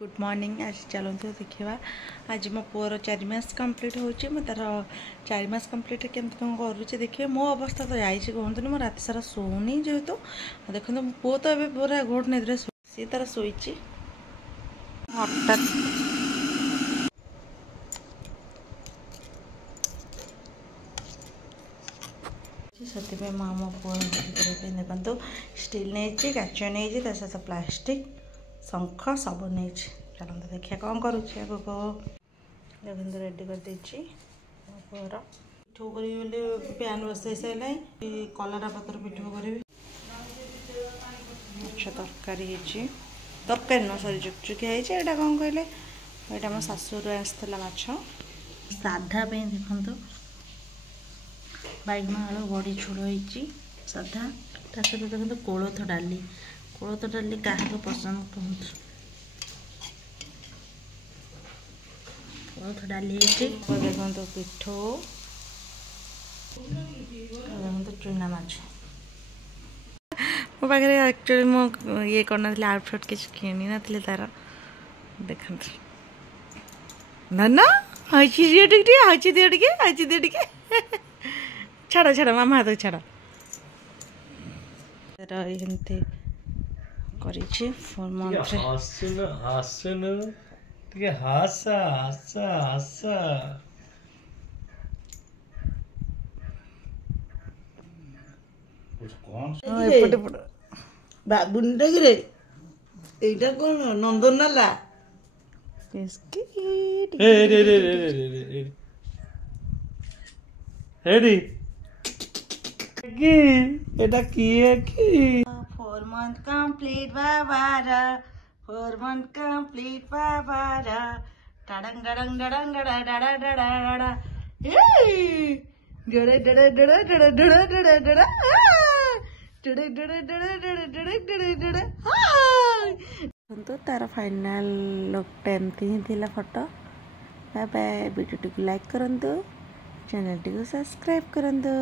Good morning. आज चलते देखा आज मो पुअर 4 मास कंप्लीट हो तार 4 मास कंप्लीट केमती कौन करुचे देखिए। मो अवस्था तो जाइए कहतुनि मो रात सारा शोनी जेहेतु देखो मो पु तो ये पूरा घोट निद्रे सी तार शोची हठात से माँ मो पुआ देखु स्टील नहीं काच नहीं सहित प्लास्टिक शंख सब नहीं। चलते देखिए कौन करुचे आगो देखते रेडी कर पुअर पिठू करी पैन बसई सारे कलरा पतर पिठू करी माछ तरकारी तरकारी न सरी चुकचुकिया यहाँ कौन कहले यहाँ मो शाशुर आसला माछ साधा देखु बैगन आलू बड़ी छुड़ होती साधा ता सहित देखते कोलथ डाली क्या पसंद कहतु कोलथ डाली देखो पिठो देखो चूना माछ मो पाखे एक्चुअली मो ये करना आउटफिट किसी किणी नी तार देखते ना हची दियो टे छाड़ छाड़ मामा हाथ छाड़ एमती बाबुरे এইটা কোন নন্দন নালা এটা কি 4 month complete babara 4 month complete babara tadang dadang dadang dadang dadang dadang hey dada dada dada dada dada dada dada dada dada dada dada dada dada तो तार फाइनल लुक एमती ही थिला फोटो। Bye bye. वीडियो को like करंतु, channel को subscribe करंतु।